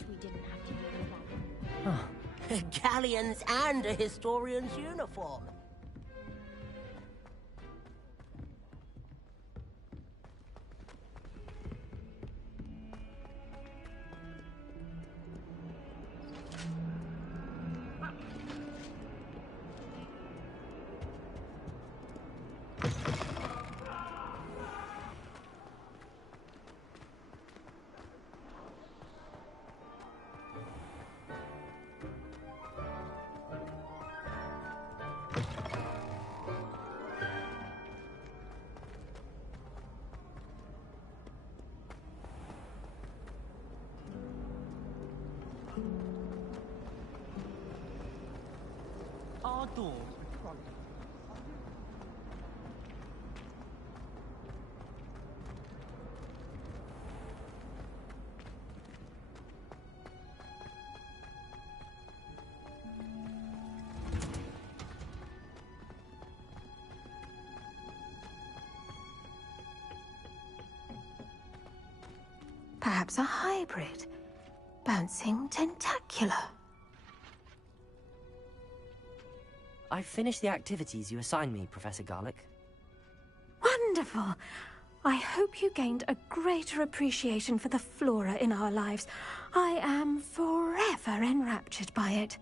wish we didn't have to use one. Galleons and a historian's uniform. Our door. Perhaps a hybrid. Bouncing tentacular. I've finished the activities you assigned me, Professor Garlick. Wonderful! I hope you gained a greater appreciation for the flora in our lives. I am forever enraptured by it.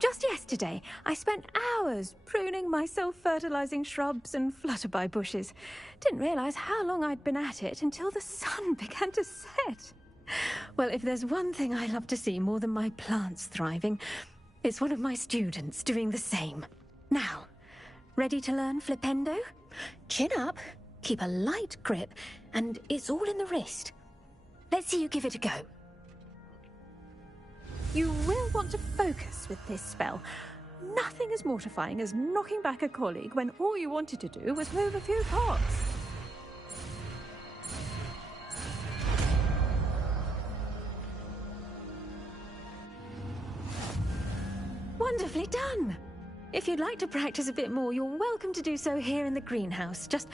Just yesterday, I spent hours pruning my self-fertilizing shrubs and flutterby bushes. Didn't realize how long I'd been at it until the sun began to set. Well, if there's one thing I love to see more than my plants thriving, it's one of my students doing the same. Now, ready to learn Flipendo? Chin up, keep a light grip, and it's all in the wrist. Let's see you give it a go. You will want to focus with this spell. Nothing as mortifying as knocking back a colleague when all you wanted to do was move a few pots. Wonderfully done! If you'd like to practice a bit more, you're welcome to do so here in the greenhouse. Just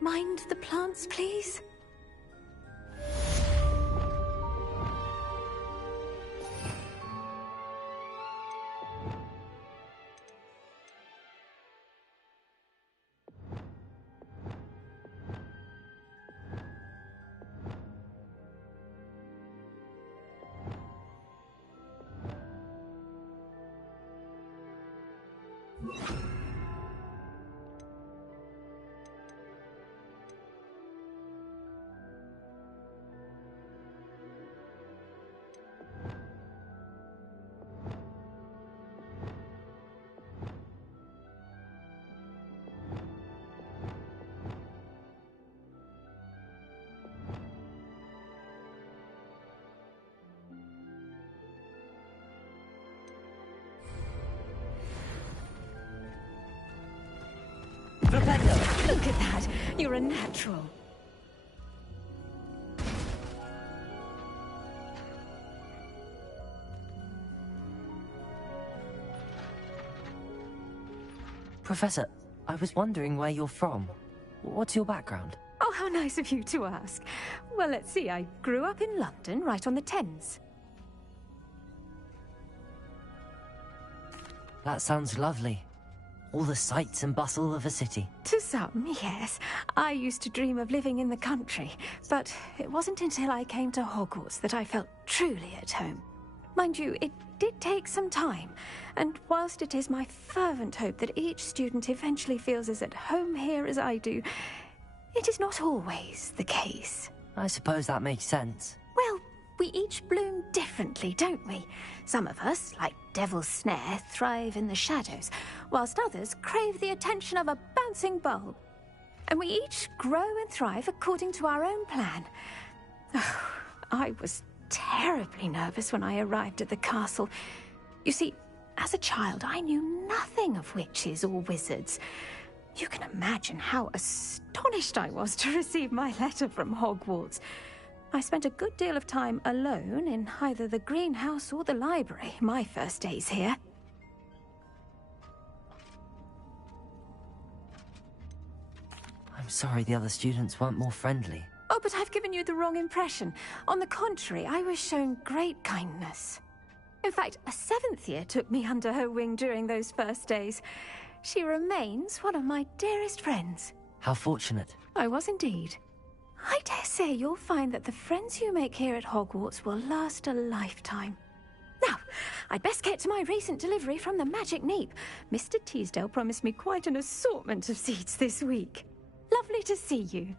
mind the plants, please. Look at that! You're a natural. Professor, I was wondering where you're from. What's your background? Oh, how nice of you to ask. Well, let's see. I grew up in London, right on the Thames. That sounds lovely. All the sights and bustle of a city. To some, yes. I used to dream of living in the country, but it wasn't until I came to Hogwarts that I felt truly at home. Mind you, it did take some time, and whilst it is my fervent hope that each student eventually feels as at home here as I do, it is not always the case. I suppose that makes sense. Well, we each bloom differently, don't we? Some of us, like Devil's Snare, thrive in the shadows, whilst others crave the attention of a bouncing bulb. And we each grow and thrive according to our own plan. Oh, I was terribly nervous when I arrived at the castle. You see, as a child, I knew nothing of witches or wizards. You can imagine how astonished I was to receive my letter from Hogwarts. I spent a good deal of time alone in either the greenhouse or the library my first days here. I'm sorry the other students weren't more friendly. Oh, but I've given you the wrong impression. On the contrary, I was shown great kindness. In fact, a 7th year took me under her wing during those first days. She remains one of my dearest friends. How fortunate. I was indeed. I dare say you'll find that the friends you make here at Hogwarts will last a lifetime. Now, I'd best get to my recent delivery from the Magic Neep. Mr. Teasdale promised me quite an assortment of seeds this week. Lovely to see you.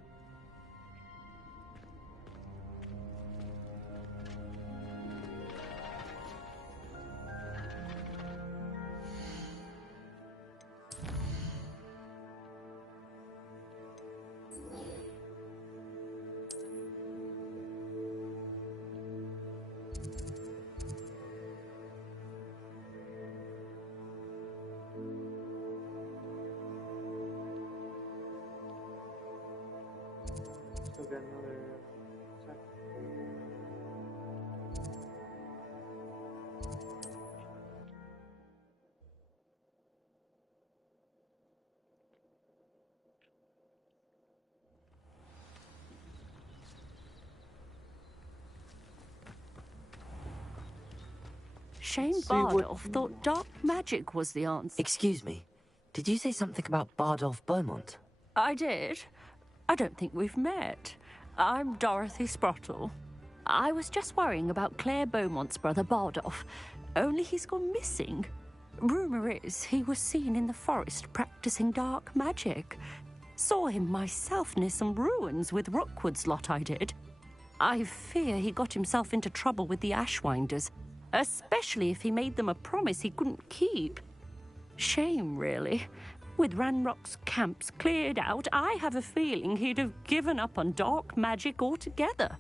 Shane Bardolph thought dark magic was the answer. Excuse me. Did you say something about Bardolph Beaumont? I did. I don't think we've met. I'm Dorothy Sprottle. I was just worrying about Claire Beaumont's brother Bardolph, only he's gone missing. Rumour is he was seen in the forest practicing dark magic. Saw him myself near some ruins with Rookwood's lot I did. I fear he got himself into trouble with the Ashwinders, especially if he made them a promise he couldn't keep. Shame, really. With Ranrock's camps cleared out, I have a feeling he'd have given up on dark magic altogether.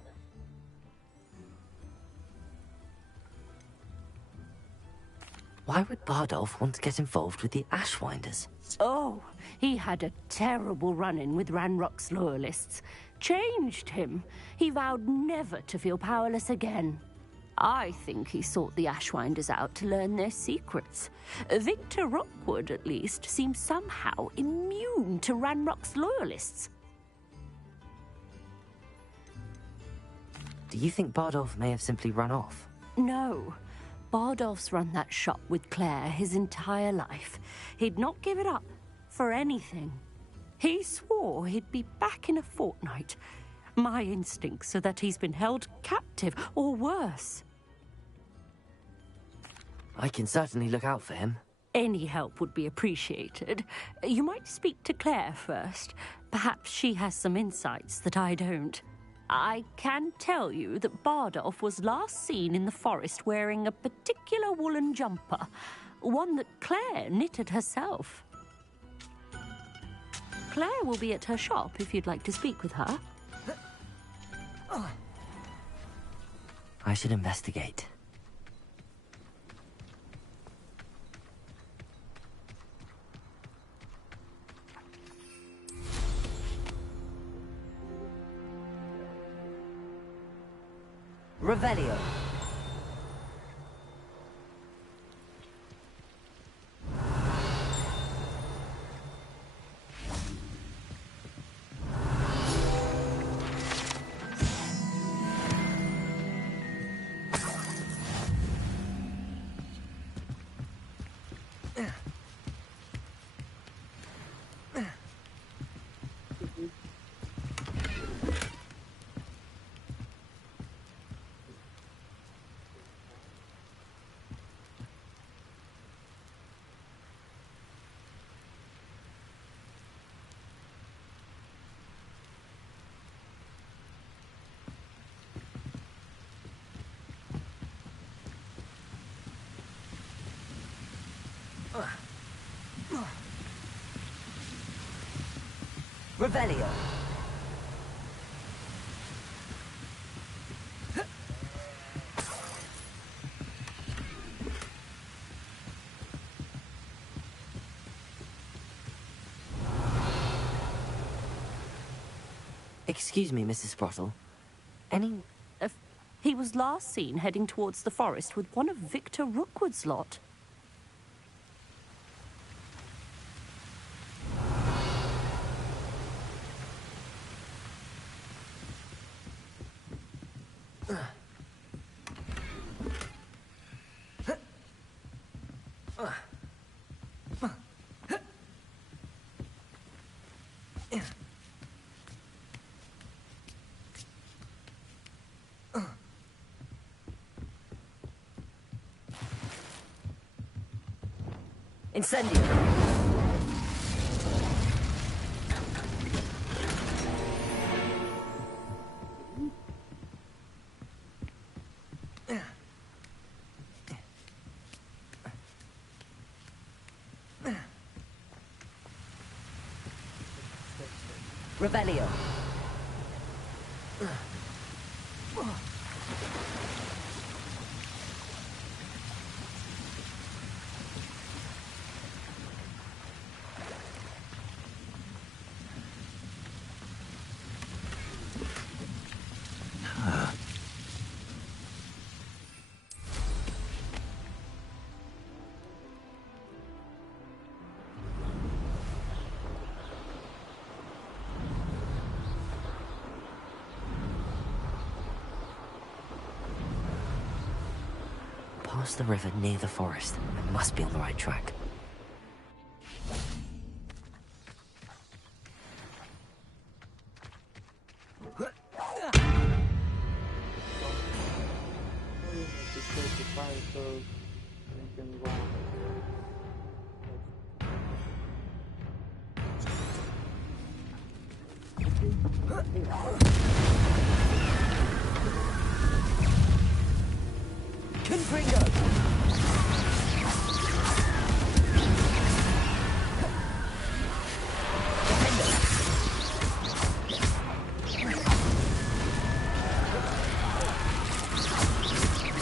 Why would Bardolph want to get involved with the Ashwinders? Oh, he had a terrible run-in with Ranrock's loyalists. Changed him. He vowed never to feel powerless again. I think he sought the Ashwinders out to learn their secrets. Victor Rookwood, at least, seems somehow immune to Ranrock's loyalists. Do you think Bardolph may have simply run off? No. Bardolph's run that shop with Claire his entire life. He'd not give it up for anything. He swore he'd be back in a fortnight. My instincts are that he's been held captive, or worse. I can certainly look out for him. Any help would be appreciated. You might speak to Claire first. Perhaps she has some insights that I don't. I can tell you that Bardolph was last seen in the forest wearing a particular woolen jumper, one that Claire knitted herself. Claire will be at her shop if you'd like to speak with her. I should investigate. Revelio. Revelio. Excuse me, Mrs. Sprottle. Any... He was last seen heading towards the forest with one of Victor Rookwood's lot. Incendio! Revelio. Past the river near the forest. I must be on the right track.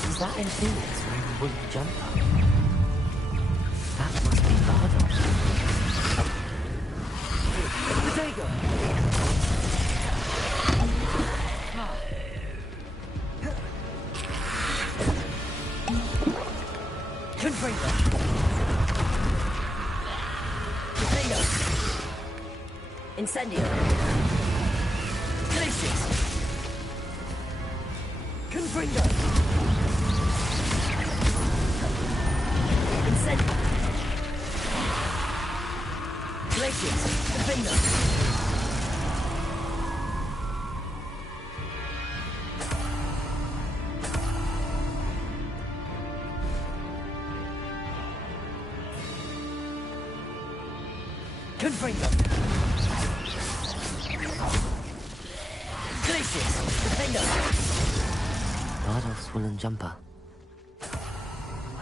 Is that Inferius wearing a woolly jumper? That must be Bardock. Bodega! Confringo! Confringo! Incendio! Glacius! Confringo! Incendio! Glacius! Confringo! Confringo! Glacius! Confringo! Bardock's woolen jumper.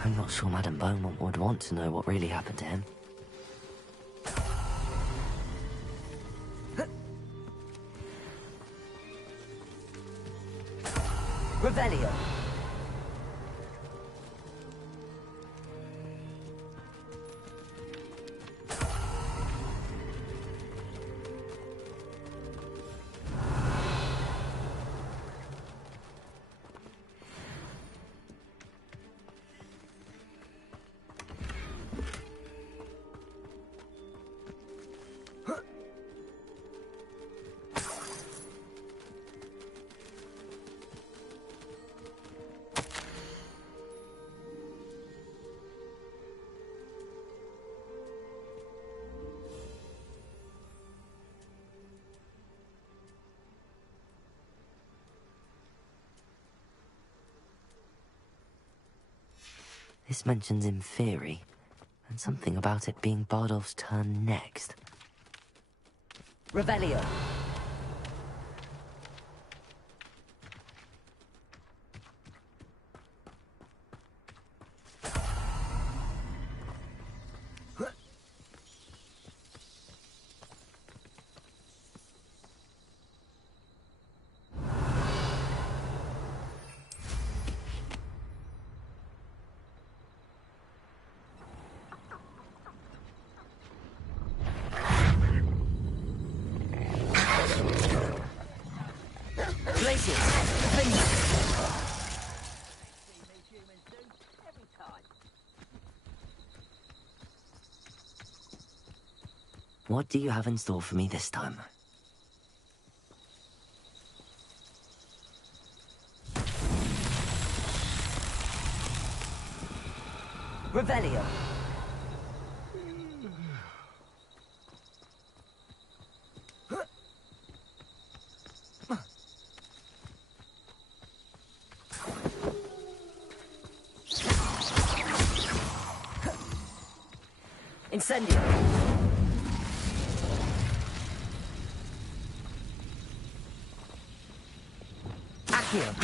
I'm not sure Madame Beaumont would want to know what really happened to him. Revelio! This mentions Inferi, and something about it being Bardoff's turn next. Revelio! What do you have in store for me this time? Revelio. Incendio. Accio.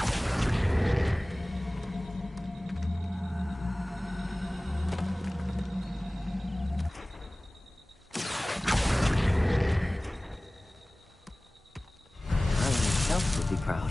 I myself would be proud.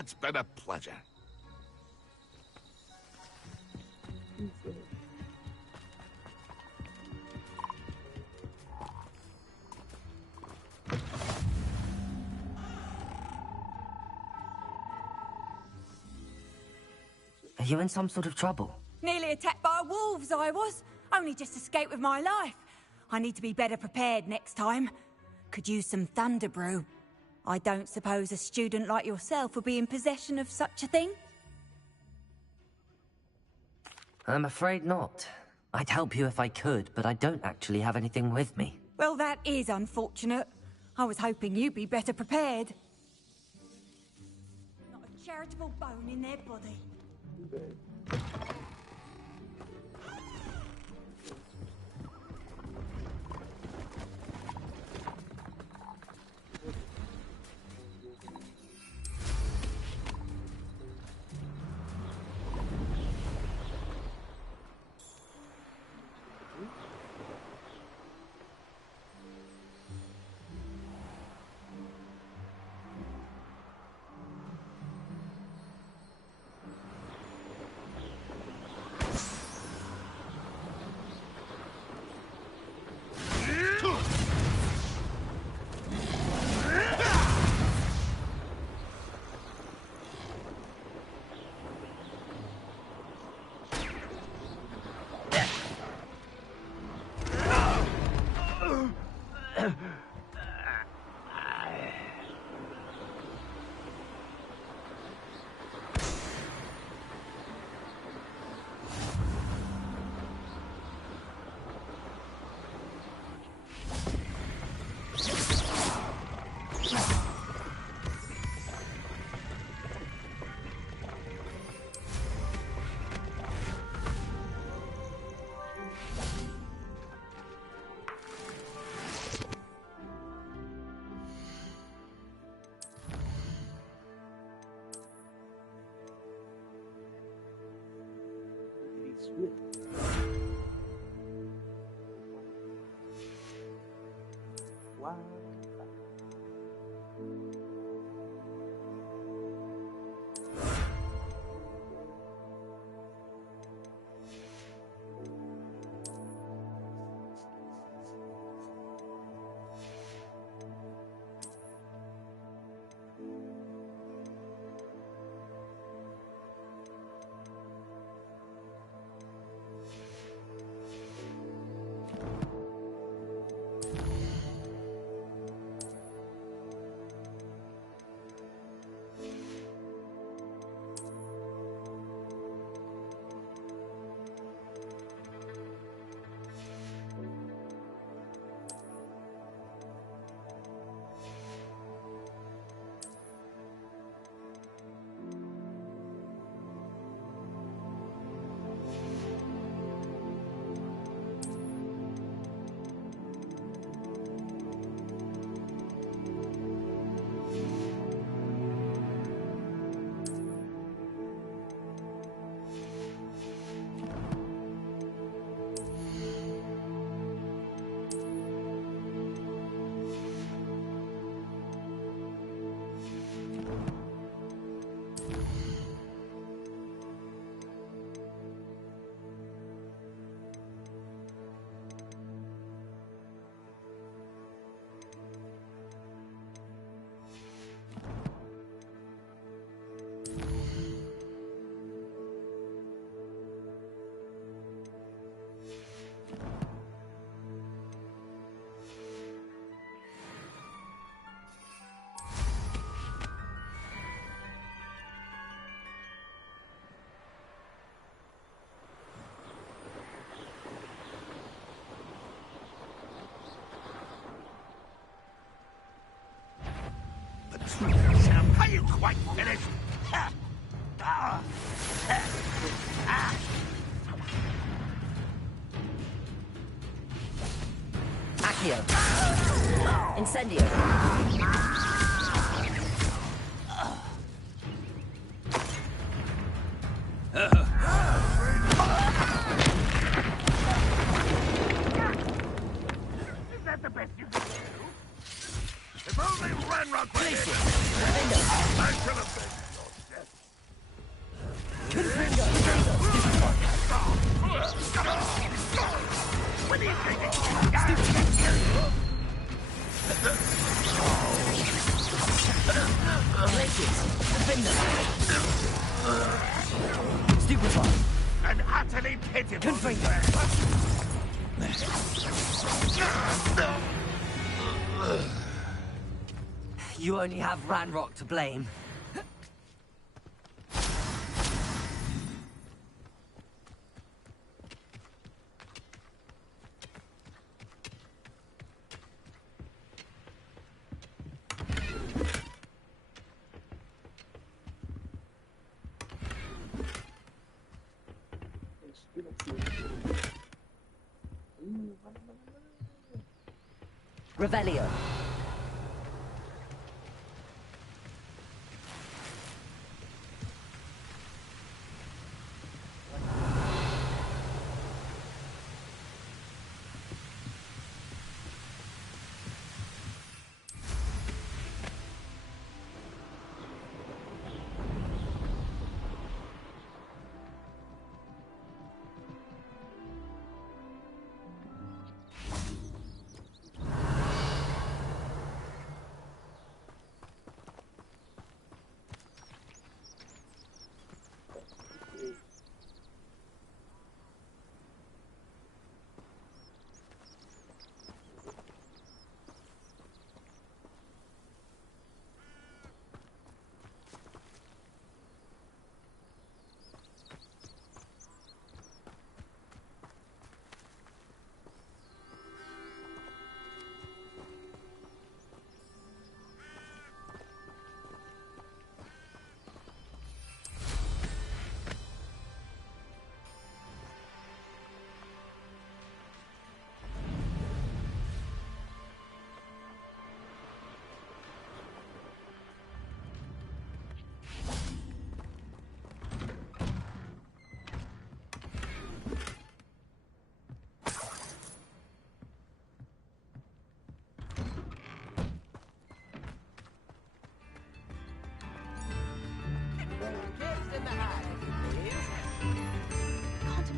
It's been a pleasure. Are you in some sort of trouble? Nearly attacked by wolves, I was. Only just escaped with my life. I need to be better prepared next time. Could use some thunder brew. I don't suppose a student like yourself would be in possession of such a thing? I'm afraid not. I'd help you if I could, but I don't actually have anything with me. Well, that is unfortunate. I was hoping you'd be better prepared. Not a charitable bone in their body. Are you quite finished? Accio. Incendio. Is that the best you can do? If only Ranrock were here! I should have been your death. What are you thinking? Stupefy. An utterly pitiful You only have Ranrock to blame. Revelio.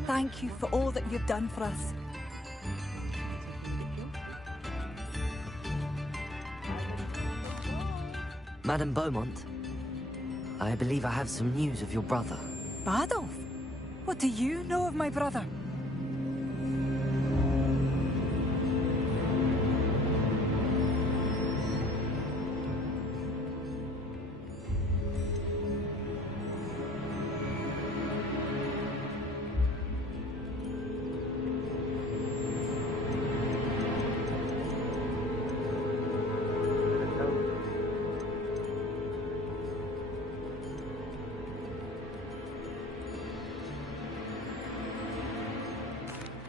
Thank you for all that you've done for us. Madame Beaumont, I believe I have some news of your brother. Bardolph? What do you know of my brother?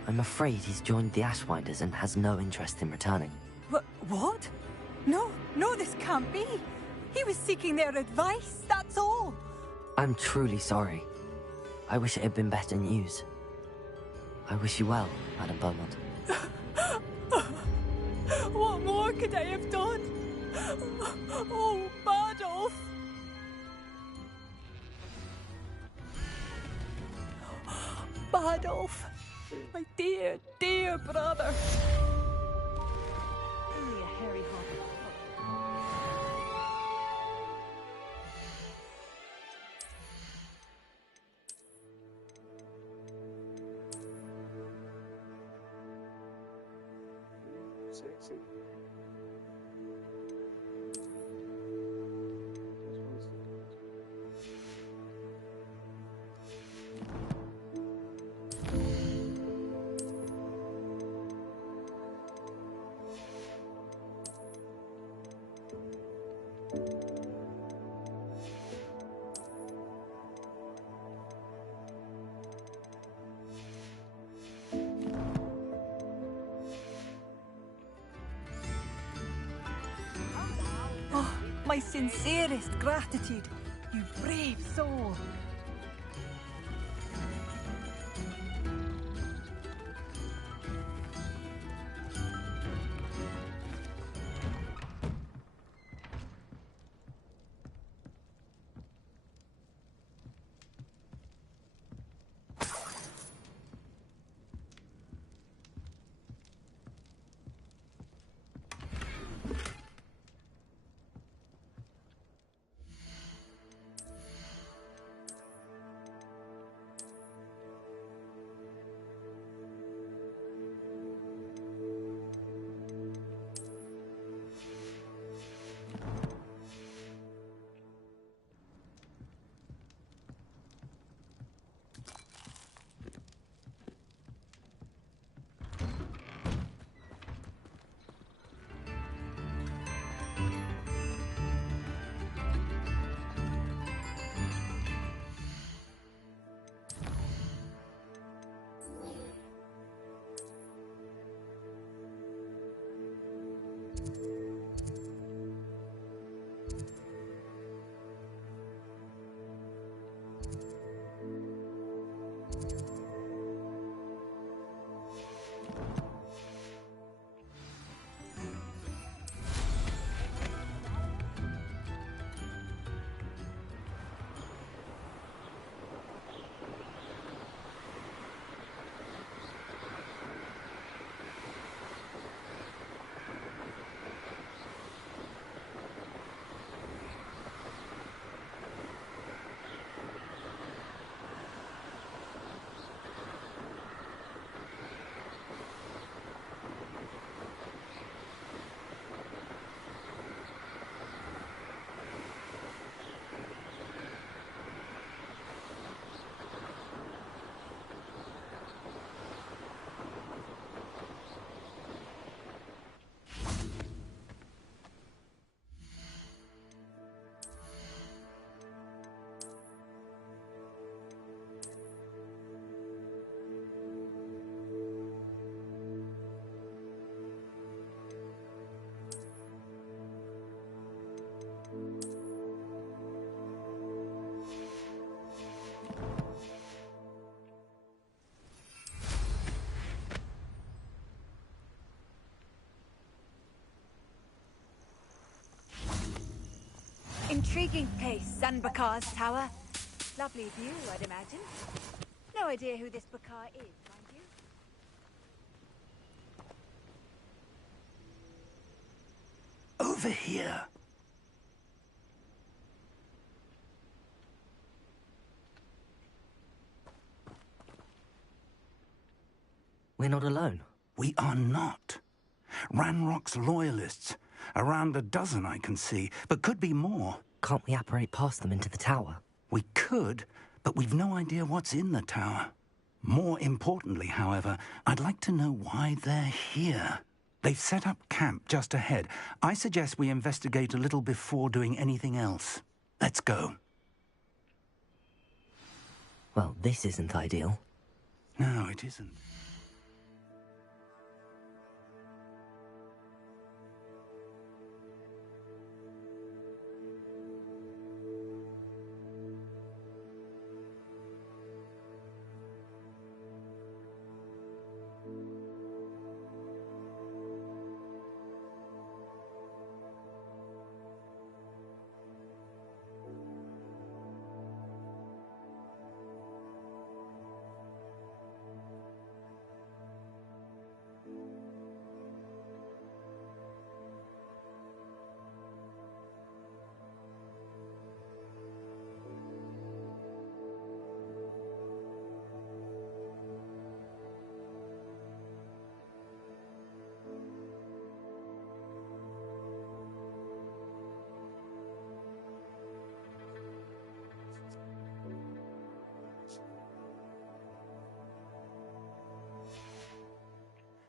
I'm afraid he's joined the Ashwinders and has no interest in returning. What? No, this can't be. He was seeking their advice, that's all. I'm truly sorry. I wish it had been better news. I wish you well, Madame Beaumont. What more could I have done? Oh, Bardolph! Bardolph, my dear, dear brother. Only a hairy hobbit. My sincerest gratitude, you brave soul. Intriguing place, Zanbakar's tower. Lovely view, I'd imagine. No idea who this Bakar is, mind you. Over here. We're not alone. We are not. Ranrock's loyalists. Around a dozen I can see, but could be more. Can't we apparate past them into the tower? We could, but we've no idea what's in the tower. More importantly, however, I'd like to know why they're here. They've set up camp just ahead. I suggest we investigate a little before doing anything else. Let's go. Well, this isn't ideal. No, it isn't.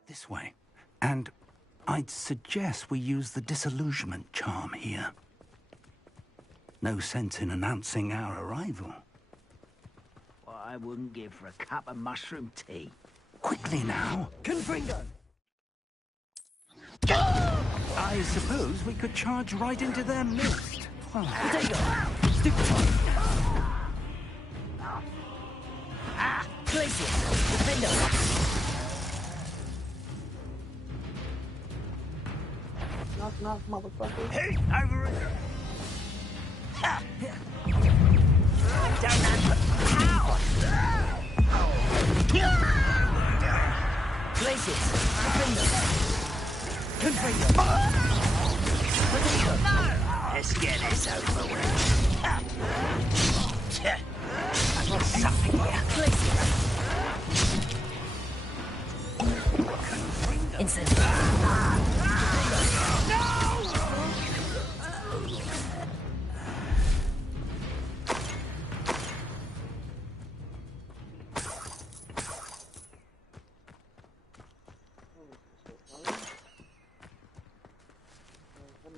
This way. And I'd suggest we use the disillusionment charm here. No sense in announcing our arrival. What I wouldn't give for a cup of mushroom tea. Quickly now. Confringo! I I suppose we could charge right into their midst. Well, Glacius, defender. Knock, knock, motherfucker. Hey, over it. Don't have power. Glacius, defender. Let's get this over with. I've got something here. Glacius. Instant.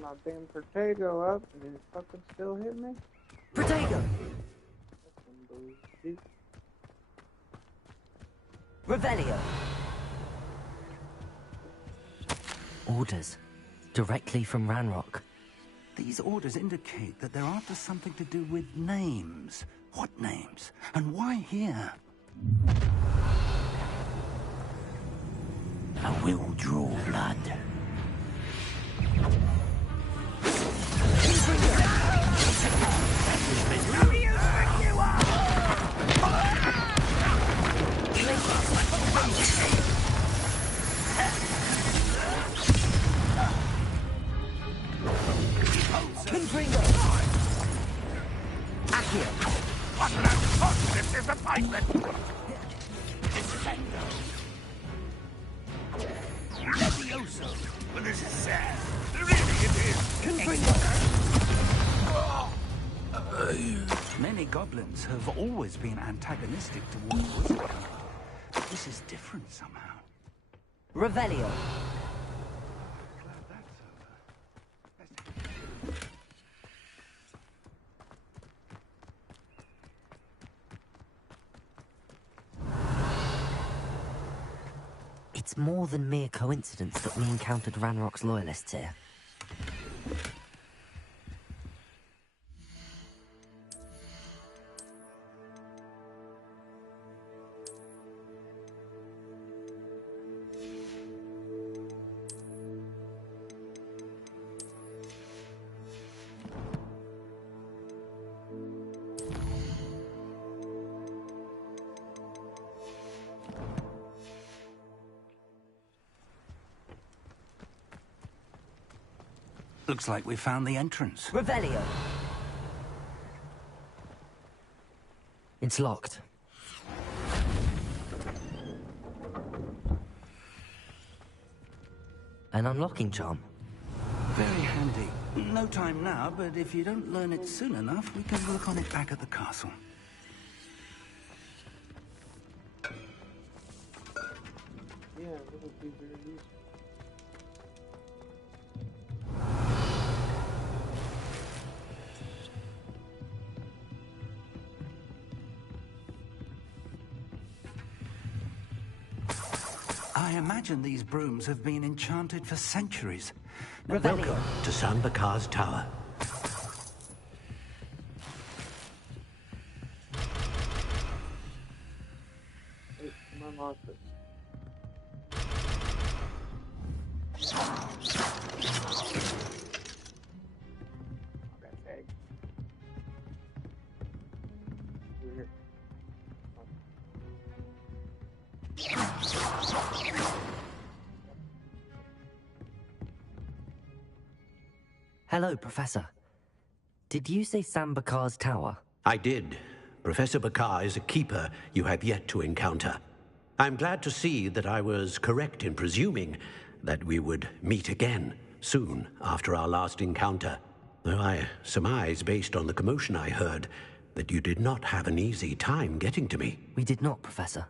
My damn Protego up and it fucking still hit me? Protego! Revelio. Orders. Directly from Ranrock. these orders indicate that they're after something to do with names. What names? And why here? I will draw blood. This is the pilot! Levioso! Well, this is sad. Really, it is. Many goblins have always been antagonistic towards wizardry. But this is different somehow. Revelio. It's more than mere coincidence that we encountered Ranrock's loyalists here. Looks like we found the entrance. Revelio. It's locked. An unlocking charm. Very handy. No time now, but if you don't learn it soon enough, we can work on it back at the castle. Yeah, that would be very useful. I imagine these brooms have been enchanted for centuries. Now, Revelio. To Sambakar's tower. Hey, my monster. That's egg. Weird. Hello, Professor. Did you say Sambakar's tower? I did. Professor Bakar is a keeper you have yet to encounter. I'm glad to see that I was correct in presuming that we would meet again soon after our last encounter. Though I surmise, based on the commotion I heard, that you did not have an easy time getting to me. We did not, Professor.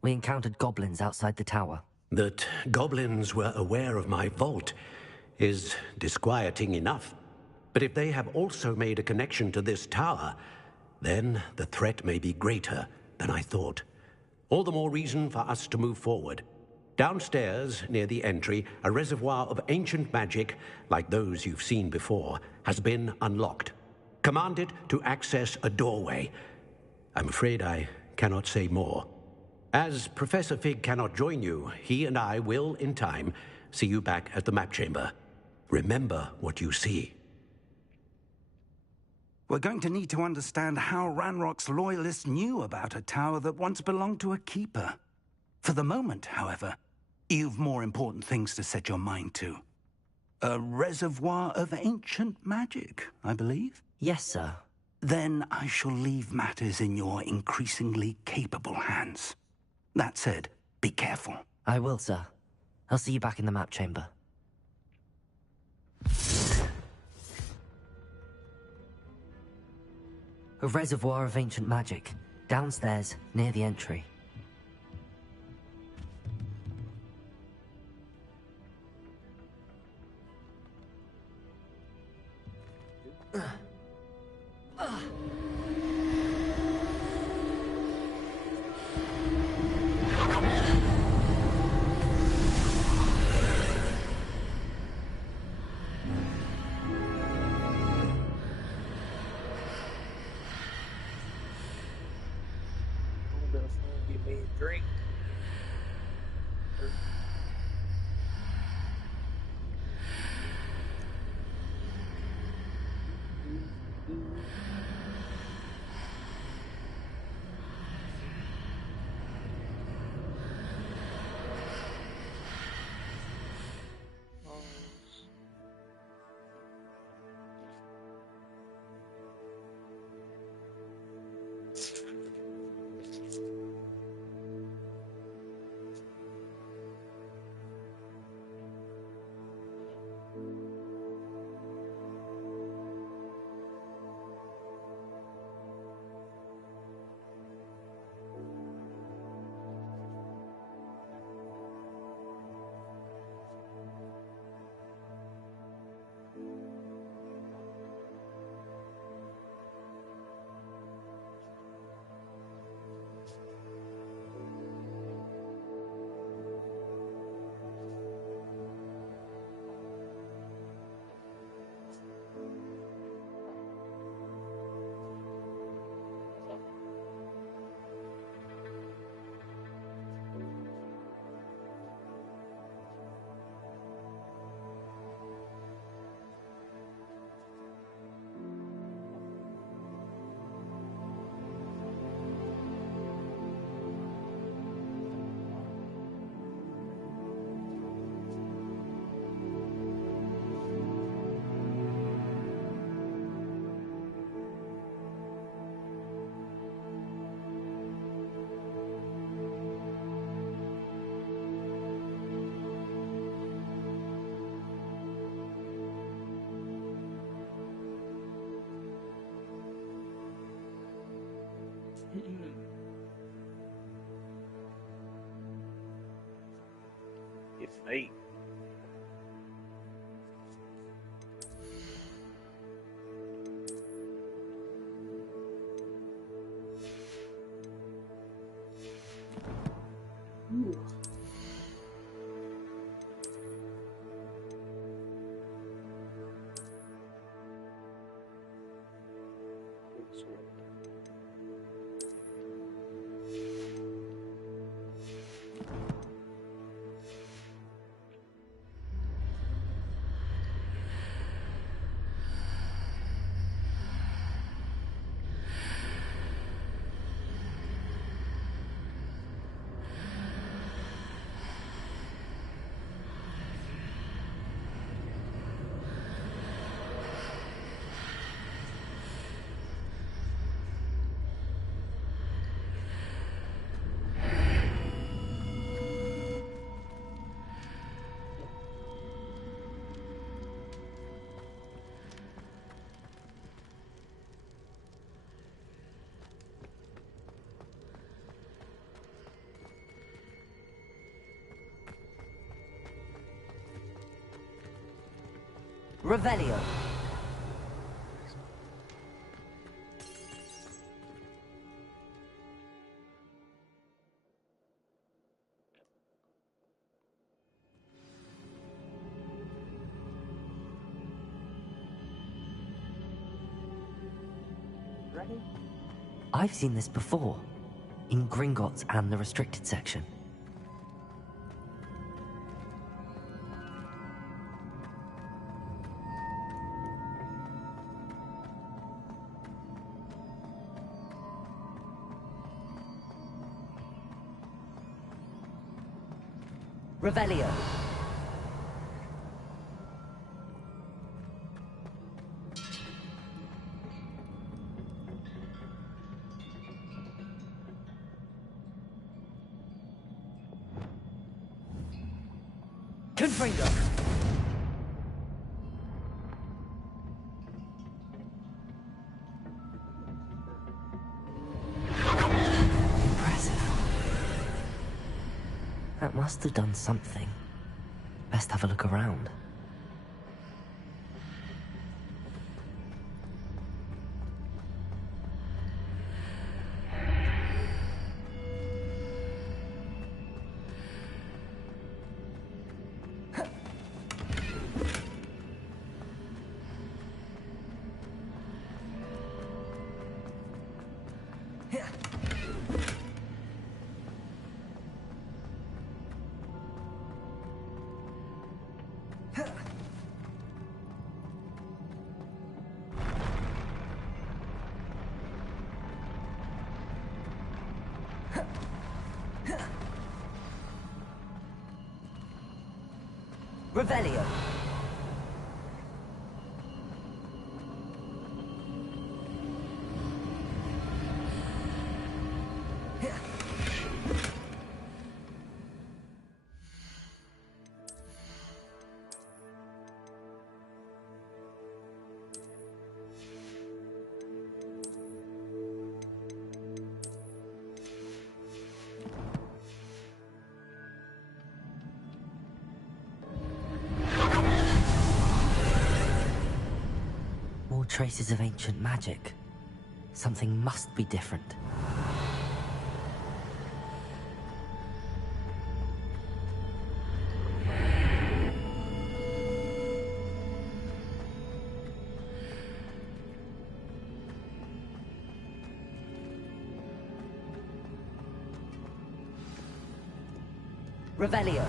We encountered goblins outside the tower. That goblins were aware of my vault is disquieting enough. But if they have also made a connection to this tower, then the threat may be greater than I thought. All the more reason for us to move forward. Downstairs, near the entry, a reservoir of ancient magic, like those you've seen before, has been unlocked. Command it to access a doorway. I'm afraid I cannot say more. As Professor Fig cannot join you, he and I will, in time, see you back at the map chamber. Remember what you see. We're going to need to understand how Ranrock's loyalists knew about a tower that once belonged to a keeper. For the moment, however, you've more important things to set your mind to. A reservoir of ancient magic, I believe? Yes, sir. Then I shall leave matters in your increasingly capable hands. That said, be careful. I will, sir. I'll see you back in the map chamber. A reservoir of ancient magic. Downstairs, near the entry. Give me a drink. Your fate. Revelio. already? I've seen this before, in Gringotts and the restricted section. Revelio. Confringo. Impressive. That must have done something. Best have a look around. Revelio. More traces of ancient magic. Something must be different. Revelio.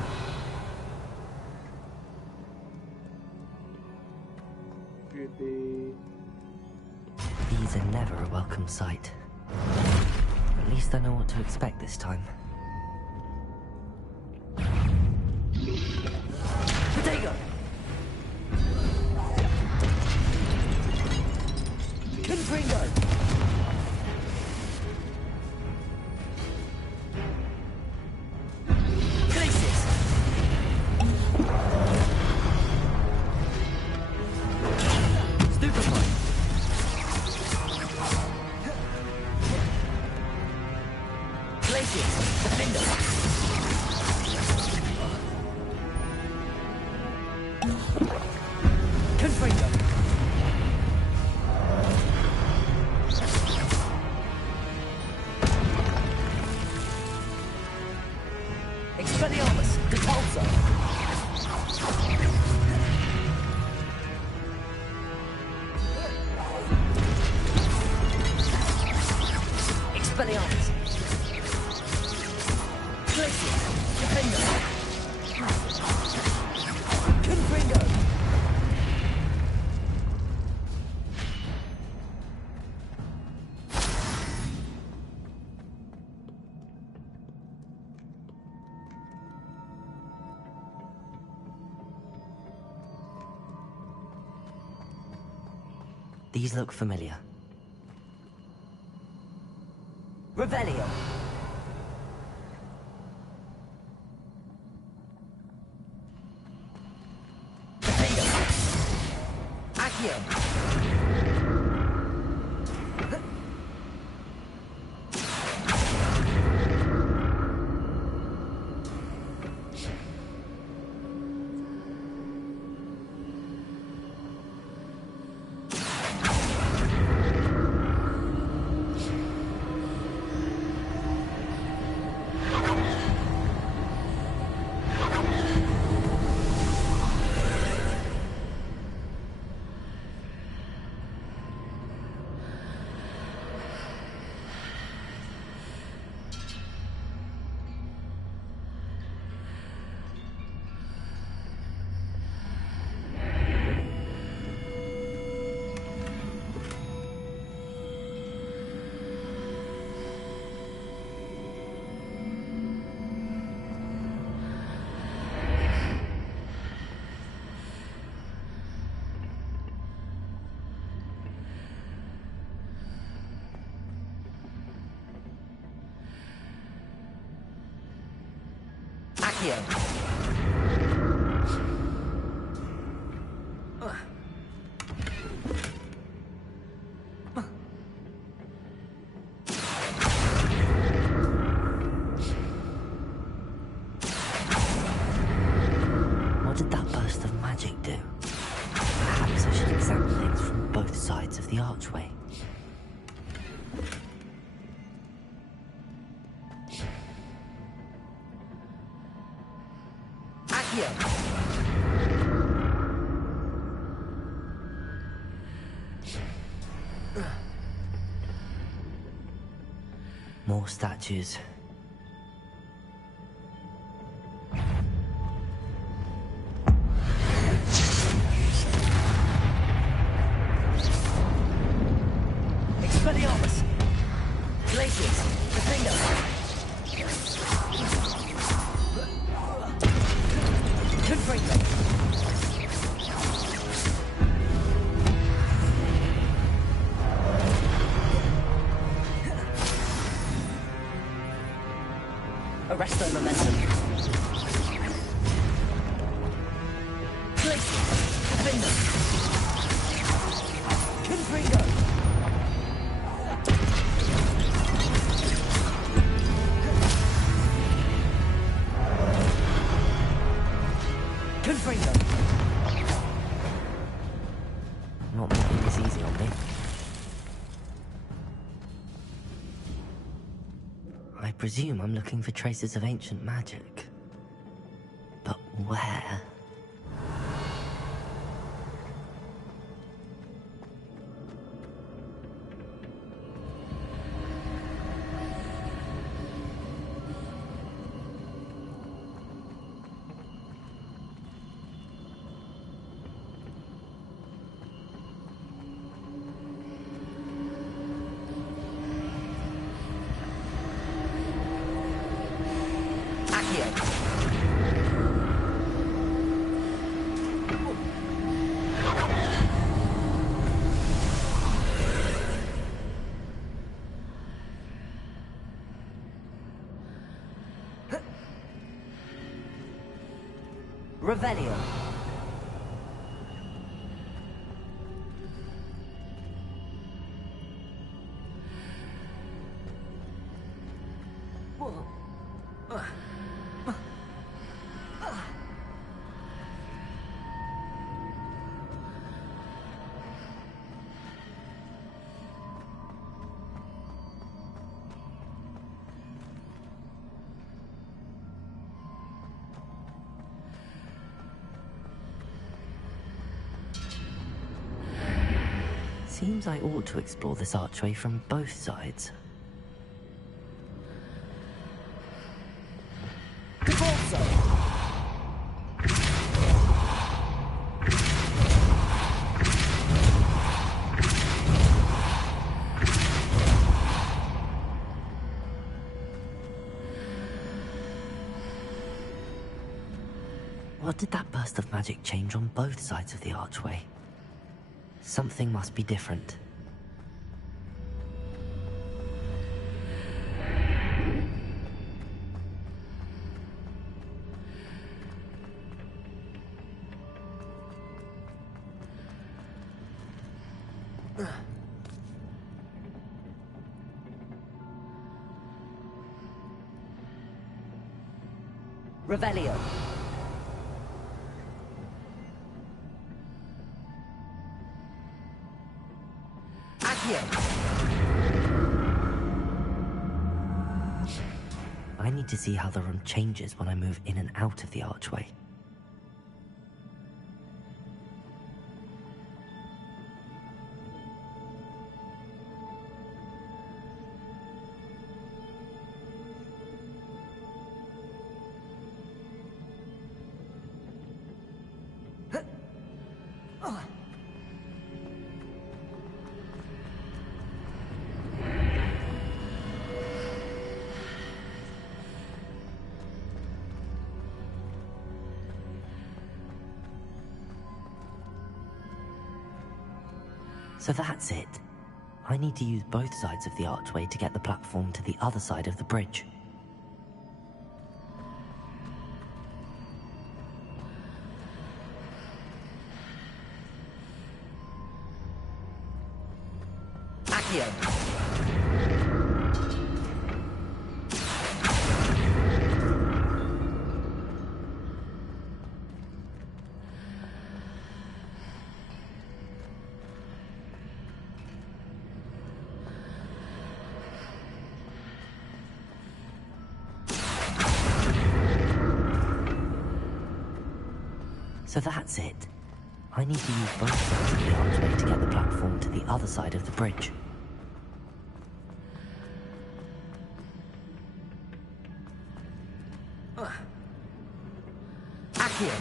These are never a welcome sight. At least I know what to expect this time. Potato. Confringo. These look familiar. Revelio. Accio. Accio. What did that burst of magic do? Perhaps I should examine things from both sides of the archway. Accio. More statues. Expelliarmus. Glaciers. Defender. Confringo. Arresto momentum. Glaciers. Defender. Confringo. Confringo. Not making this easy on me. I presume I'm looking for traces of ancient magic. But where? Revelio. Seems I ought to explore this archway from both sides. What did that burst of magic change on both sides of the archway? Something must be different. Revelio. I need to see how the room changes when I move in and out of the archway. So that's it. I need to use both sides of the archway to get the platform to the other side of the bridge. Accio. So that's it. I need to use both sides of the archway to get the platform to the other side of the bridge. Accio.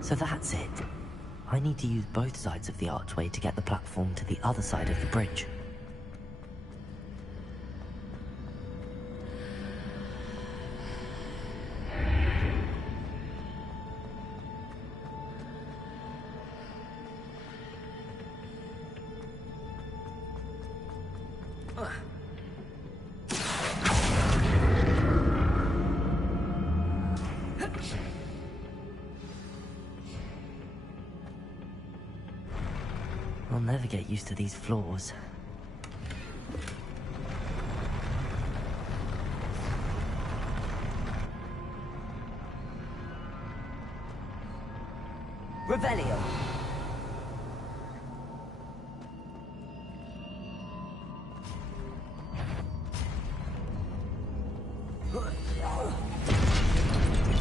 So that's it. I need to use both sides of the archway to get the platform to the other side of the bridge. I'll never get used to these floors. Revelio.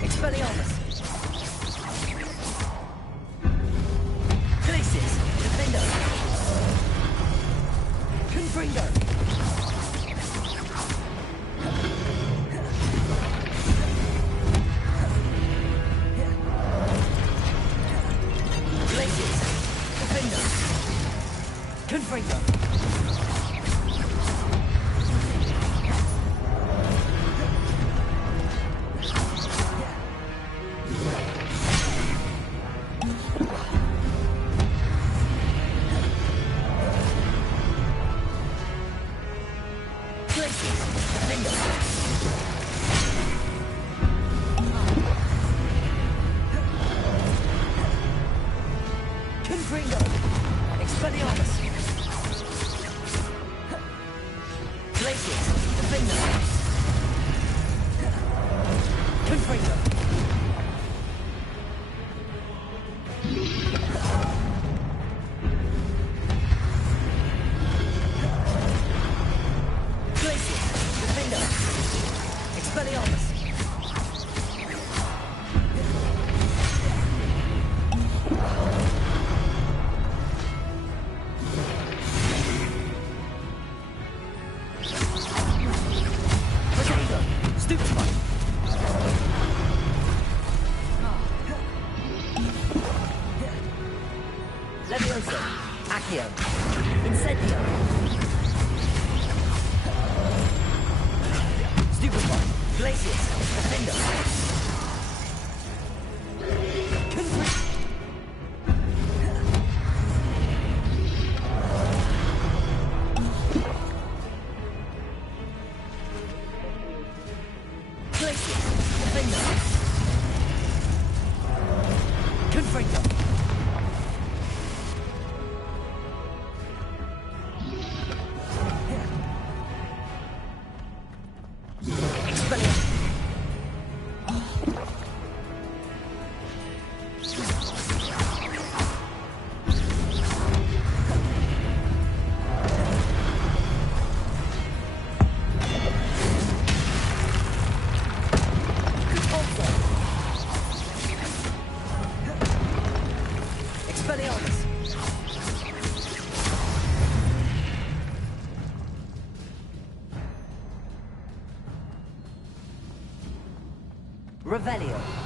Expelliarmus. Glacius. Defender. Confringo. Glacius. Defender. Confringo. Confringo. Expelliarmus. Glacius. Defender. Confringo. Glacius. Defender. Expelliarmus. Stoop spike. Revelio.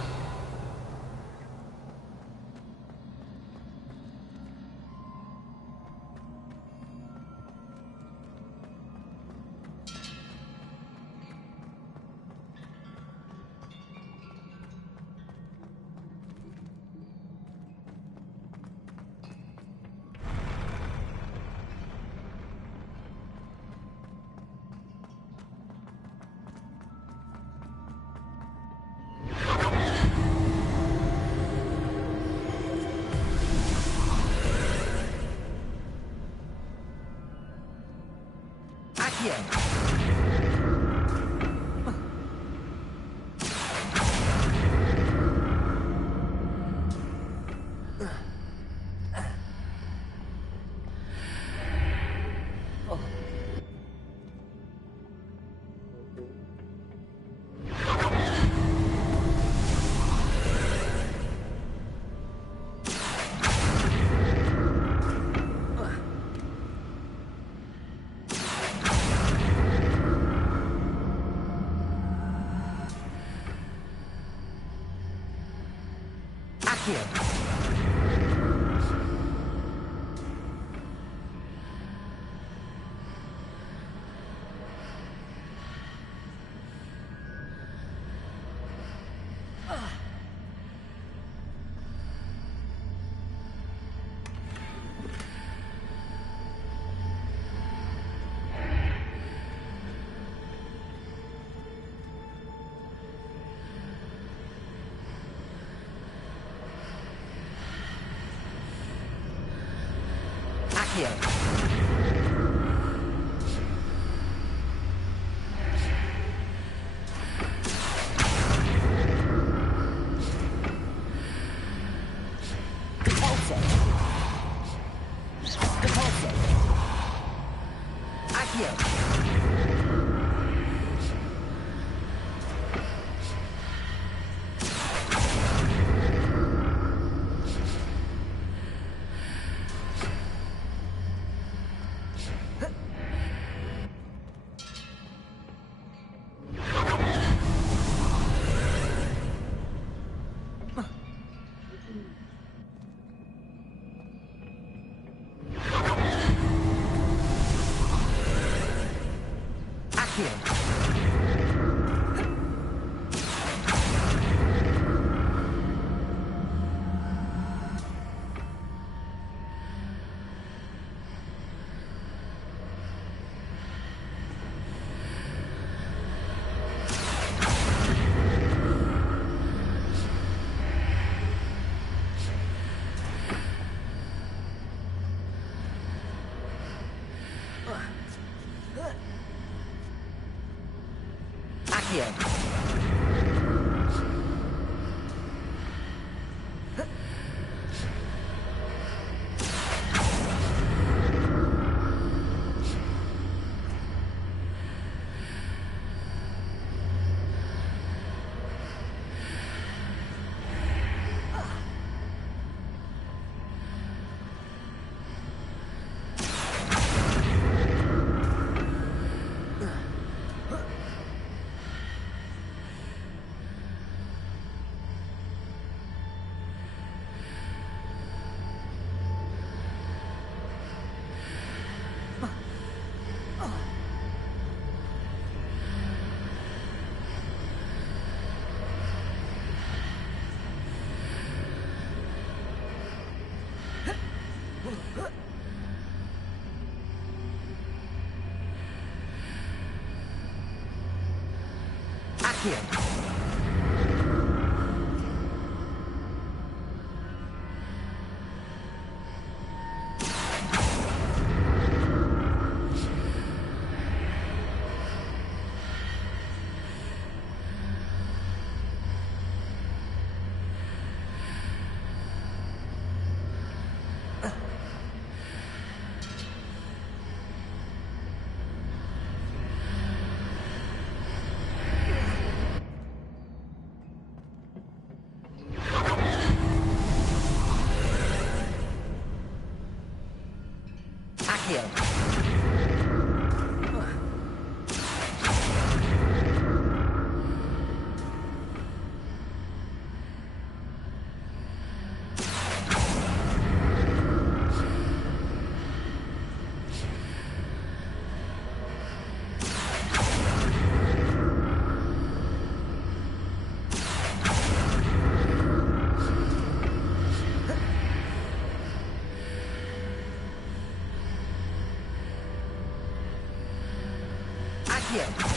Accio.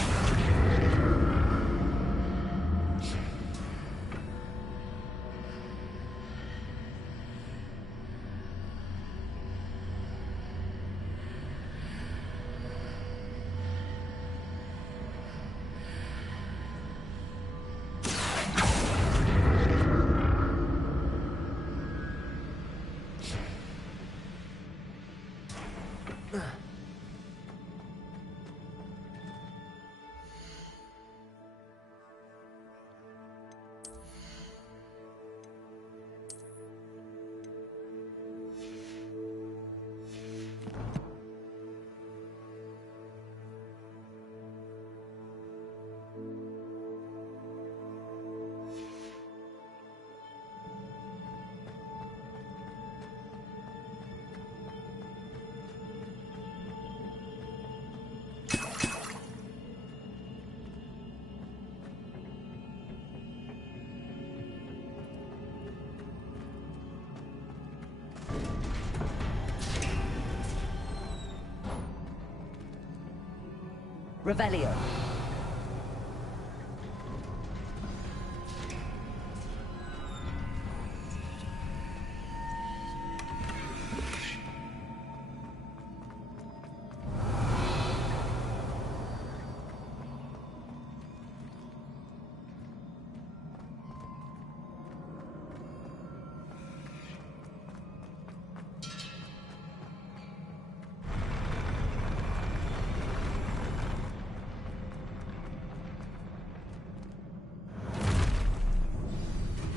Revelio.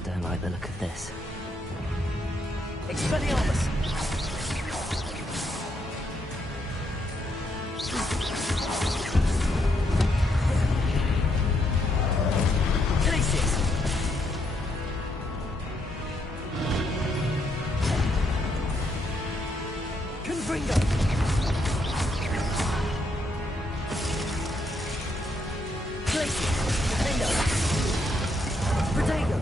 Don't like the look of this. Expelliarmus. Glacius. Confringo. Glacius. Defendo. Protego.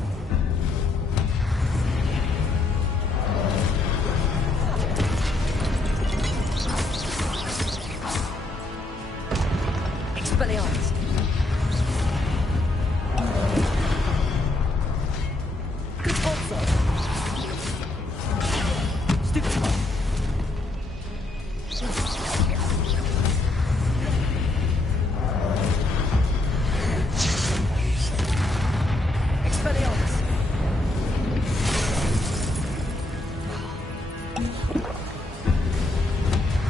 Expelliarmus. Convulso. Stupefy. Expelliarmus.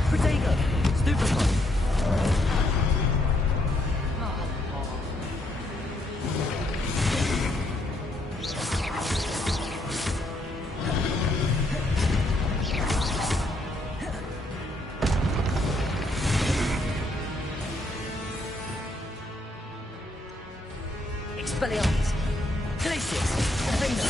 Protego. Stupefy. Expelliarmus. Glacius. Defender.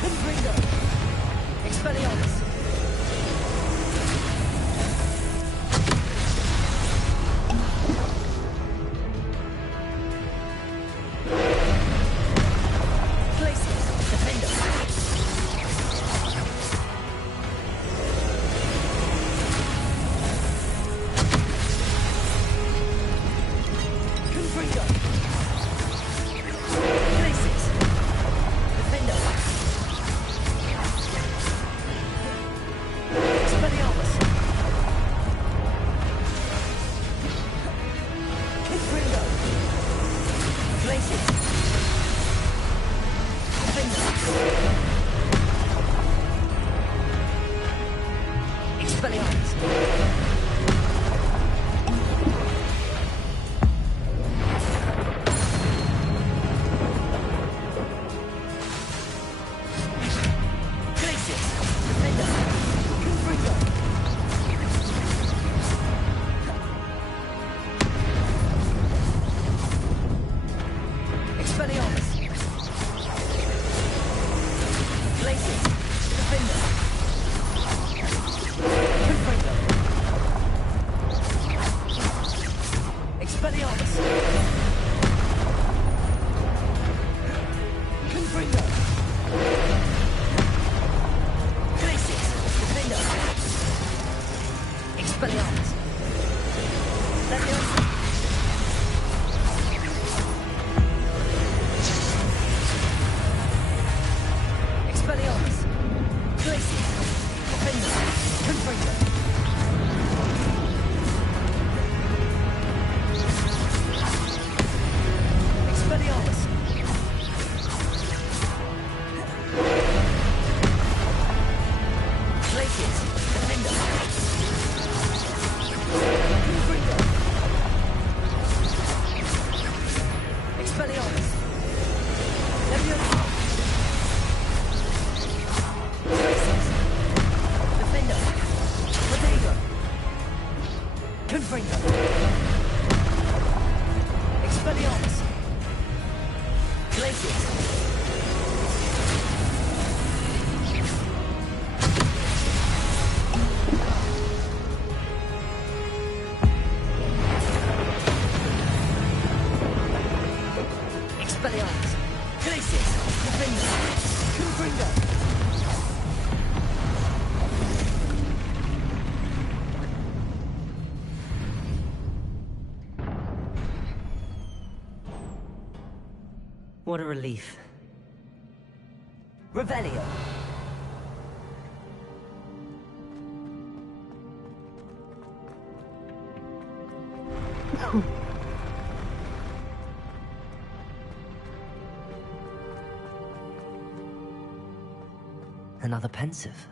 Confringo. Expelliarmus. Glacius. Defender. Confringo. Glacius. Defender. Expelliarmus. Confringo. Glacius. Defender. Expelliarmus. Glacius. Defender. Confringo. Expelliarmus. Glacius. Defender. Confringo. Expelliarmus. Expelliarmus. Leviosa. Glacius. Defender. Protego. Confringo. Expelliarmus. Glacius. Expelliarmus. Glacius. Defender. Confringo. What a relief. Revelio. Another pensive.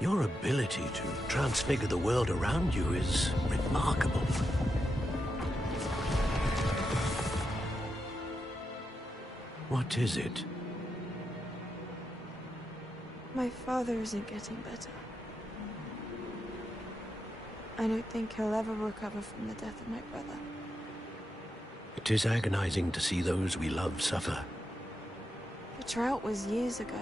Your ability to transfigure the world around you is remarkable. What is it? My father isn't getting better. I don't think he'll ever recover from the death of my brother. It is agonizing to see those we love suffer. The drought was years ago,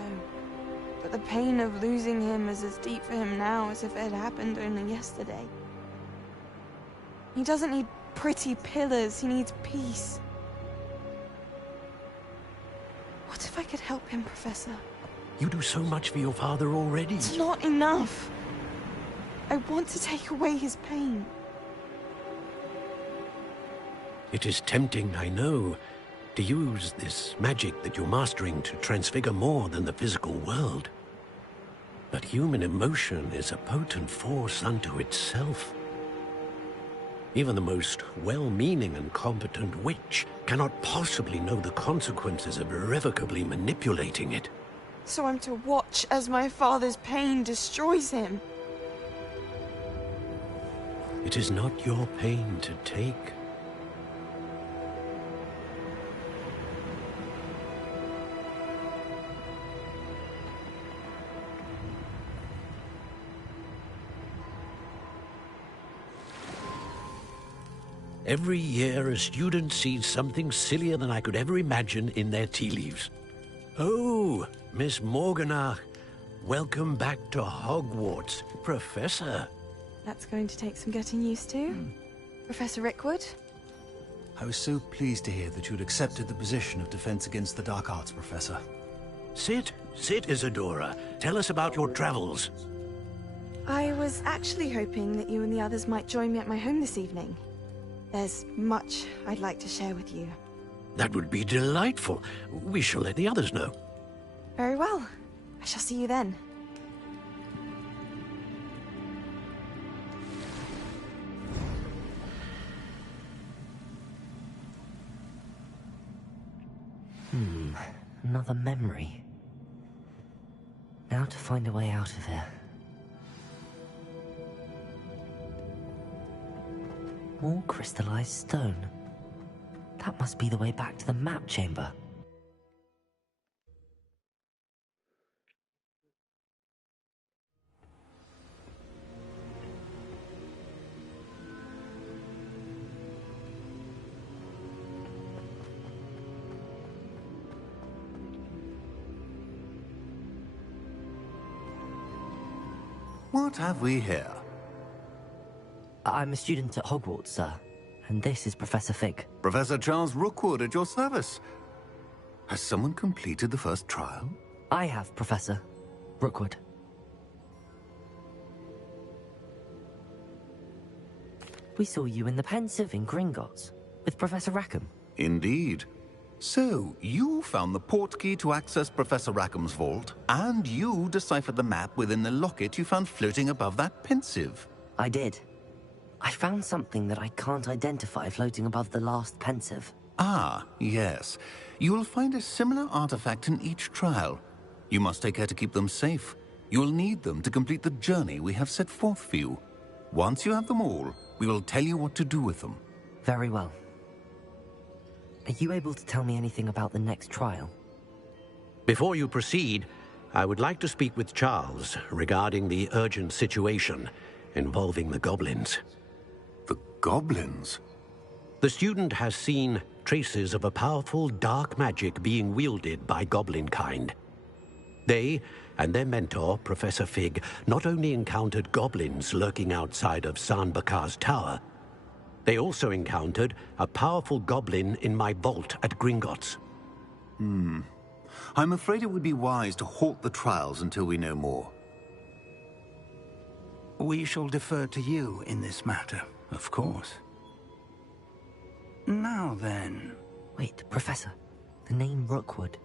but the pain of losing him is as deep for him now as if it had happened only yesterday. He doesn't need pretty pillars, he needs peace. What if I could help him, Professor? You do so much for your father already. It's not enough. I want to take away his pain. It is tempting, I know, to use this magic that you're mastering to transfigure more than the physical world. But human emotion is a potent force unto itself. Even the most well-meaning and competent witch cannot possibly know the consequences of irrevocably manipulating it. So I'm to watch as my father's pain destroys him. It is not your pain to take. Every year, a student sees something sillier than I could ever imagine in their tea leaves. Oh, Miss Morganach, welcome back to Hogwarts, Professor. That's going to take some getting used to. Professor Rickwood? I was so pleased to hear that you'd accepted the position of Defense Against the Dark Arts, Professor. Sit, Isadora. Tell us about your travels. I was actually hoping that you and the others might join me at my home this evening. There's much I'd like to share with you. That would be delightful. We shall let the others know. Very well. I shall see you then. Another memory. Now to find a way out of here. More crystallized stone. That must be the way back to the map chamber. What have we here? I'm a student at Hogwarts, sir. And this is Professor Fig. Professor Charles Rookwood at your service. Has someone completed the first trial? I have, Professor Rookwood. We saw you in the Pensive in Gringotts, with Professor Rackham. Indeed. So, you found the portkey to access Professor Rackham's vault, and you deciphered the map within the locket you found floating above that Pensive. I did. I found something that I can't identify floating above the last Pensive. Ah, yes. You will find a similar artifact in each trial. You must take care to keep them safe. You will need them to complete the journey we have set forth for you. Once you have them all, we will tell you what to do with them. Very well. Are you able to tell me anything about the next trial? Before you proceed, I would like to speak with Charles regarding the urgent situation involving the goblins. The goblins? The student has seen traces of a powerful dark magic being wielded by goblin kind. They and their mentor, Professor Fig, not only encountered goblins lurking outside of San Bakar's tower, they also encountered a powerful goblin in my vault at Gringotts. I'm afraid it would be wise to halt the trials until we know more. We shall defer to you in this matter, of course. Now then... Wait, Professor. The name Rookwood.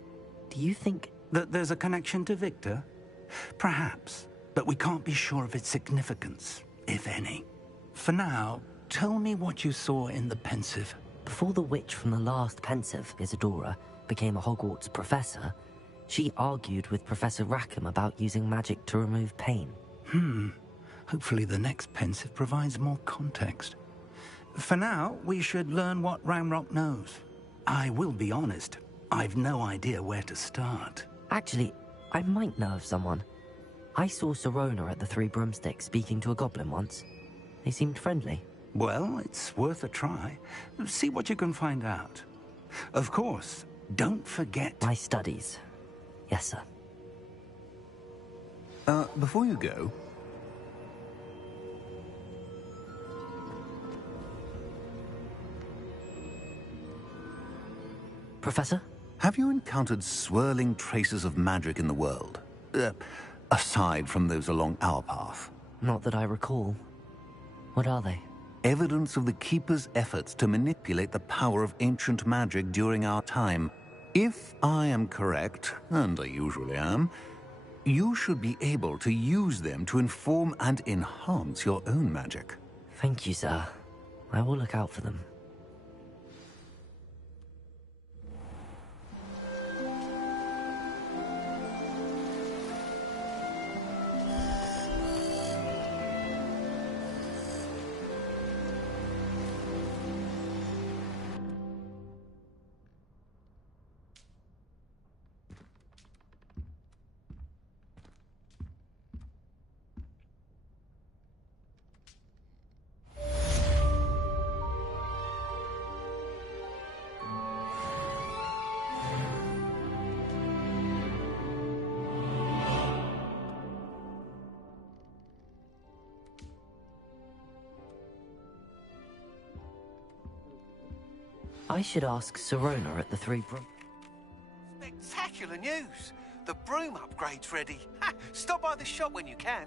Do you think... that there's a connection to Victor? Perhaps, but we can't be sure of its significance, if any. For now, tell me what you saw in the Pensive. Before the witch from the last Pensive, Isadora, became a Hogwarts professor, she argued with Professor Rackham about using magic to remove pain. Hopefully the next Pensive provides more context. For now, we should learn what Ranrock knows. I will be honest, I've no idea where to start. Actually, I might know of someone. I saw Sirona at the Three Broomsticks speaking to a goblin once. They seemed friendly. Well, it's worth a try. See what you can find out. Of course, don't forget... my studies. Yes, sir. Before you go... Professor? Have you encountered swirling traces of magic in the world? Aside from those along our path? Not that I recall. What are they? Evidence of the Keeper's efforts to manipulate the power of ancient magic during our time. If I am correct, and I usually am, you should be able to use them to inform and enhance your own magic. Thank you, sir. I will look out for them. I should ask Sirona at the Three Broom. Spectacular news! The broom upgrade's ready. Ha! Stop by the shop when you can.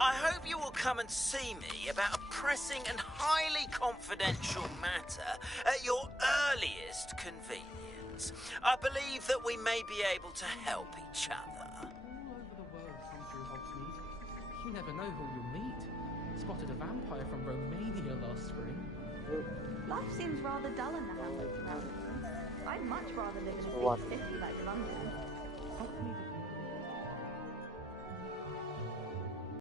I hope you will come and see me about a pressing and highly confidential matter at your earliest convenience. I believe that we may be able to help each other. All over the world come through Hogsmeade. You never know who you'll meet. Spotted a vampire from Romania last spring. Life seems rather dull in the hamlet around here. I'd much rather live in a big city like London. Hogsmeade